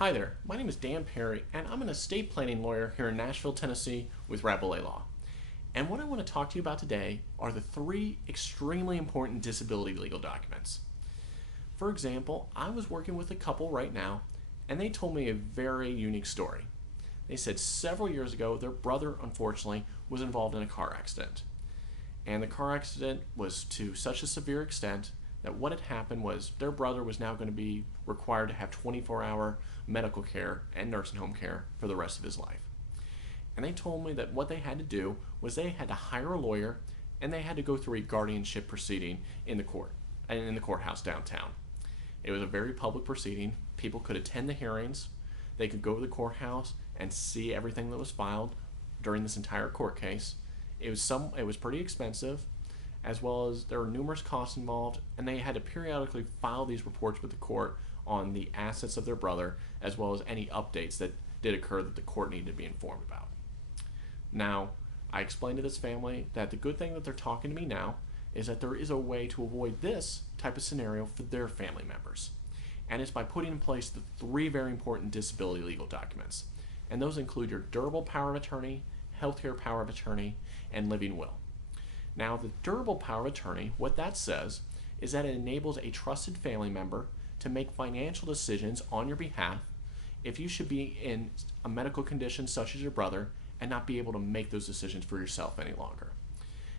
Hi there, my name is Dan Perry, and I'm an estate planning lawyer here in Nashville, Tennessee with Rabalais Law. And what I want to talk to you about today are the three extremely important disability legal documents. For example, I was working with a couple right now, and they told me a very unique story. They said several years ago their brother, unfortunately, was involved in a car accident. And the car accident was to such a severe extent that what had happened was their brother was now going to be required to have 24-hour medical care and nursing home care for the rest of his life. And they told me that what they had to do was they had to hire a lawyer and they had to go through a guardianship proceeding in the courthouse downtown. It was a very public proceeding. People could attend the hearings. They could go to the courthouse and see everything that was filed during this entire court case. It was pretty expensive, as well as there were numerous costs involved, and they had to periodically file these reports with the court on the assets of their brother, as well as any updates that did occur that the court needed to be informed about. Now, I explained to this family that the good thing that they're talking to me now is that there is a way to avoid this type of scenario for their family members. And it's by putting in place the three very important disability legal documents. And those include your durable power of attorney, healthcare power of attorney, and living will. Now, the durable power of attorney, what that says is that it enables a trusted family member to make financial decisions on your behalf if you should be in a medical condition such as your brother and not be able to make those decisions for yourself any longer.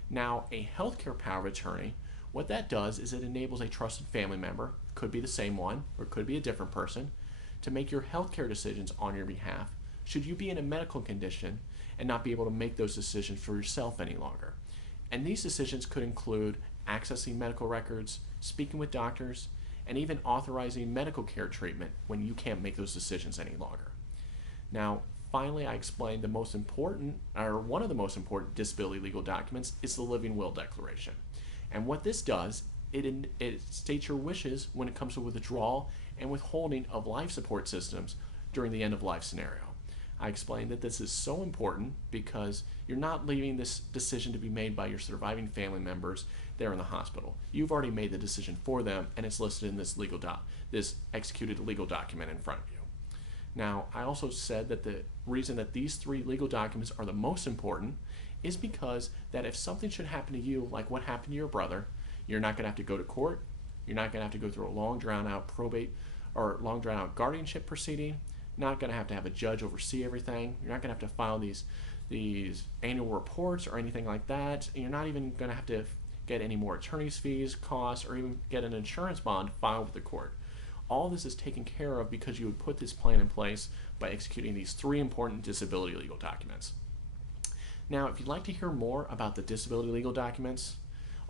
Now, a healthcare power of attorney, what that does is it enables a trusted family member, could be the same one or could be a different person, to make your healthcare decisions on your behalf should you be in a medical condition and not be able to make those decisions for yourself any longer. And these decisions could include accessing medical records, speaking with doctors, and even authorizing medical care treatment when you can't make those decisions any longer. Now, finally, I explained the most important, or one of the most important disability legal documents is the living will declaration. And what this does, it states your wishes when it comes to withdrawal and withholding of life support systems during the end of life scenario. I explained that this is so important because you're not leaving this decision to be made by your surviving family members there in the hospital. You've already made the decision for them, and it's listed in this this executed legal document in front of you. Now, I also said that the reason that these three legal documents are the most important is because that if something should happen to you, like what happened to your brother, you're not going to have to go to court. You're not going to have to go through a long, drawn-out probate or long, drawn-out guardianship proceeding. Not going to have a judge oversee everything. You're not going to have to file these annual reports or anything like that. And you're not even going to have to get any more attorney's fees, costs, or even get an insurance bond filed with the court. All this is taken care of because you would put this plan in place by executing these three important disability legal documents. Now, if you'd like to hear more about the disability legal documents,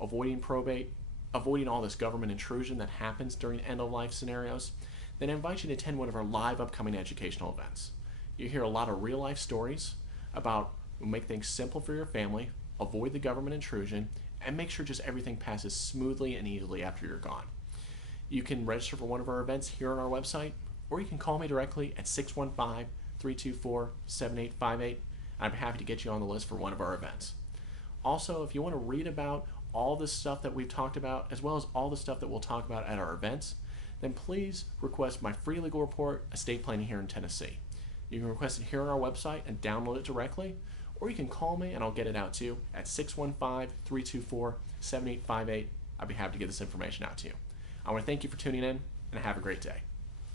avoiding probate, avoiding all this government intrusion that happens during end-of-life scenarios, then I invite you to attend one of our live upcoming educational events. You hear a lot of real-life stories about make things simple for your family, avoid the government intrusion, and make sure just everything passes smoothly and easily after you're gone. You can register for one of our events here on our website, or you can call me directly at 615-324-7858. I'm happy to get you on the list for one of our events. Also, if you want to read about all this stuff that we've talked about, as well as all the stuff that we'll talk about at our events, then please request my free legal report, Estate Planning here in Tennessee. You can request it here on our website and download it directly, or you can call me and I'll get it out to you at 615-324-7858. I'd be happy to get this information out to you. I want to thank you for tuning in, and have a great day.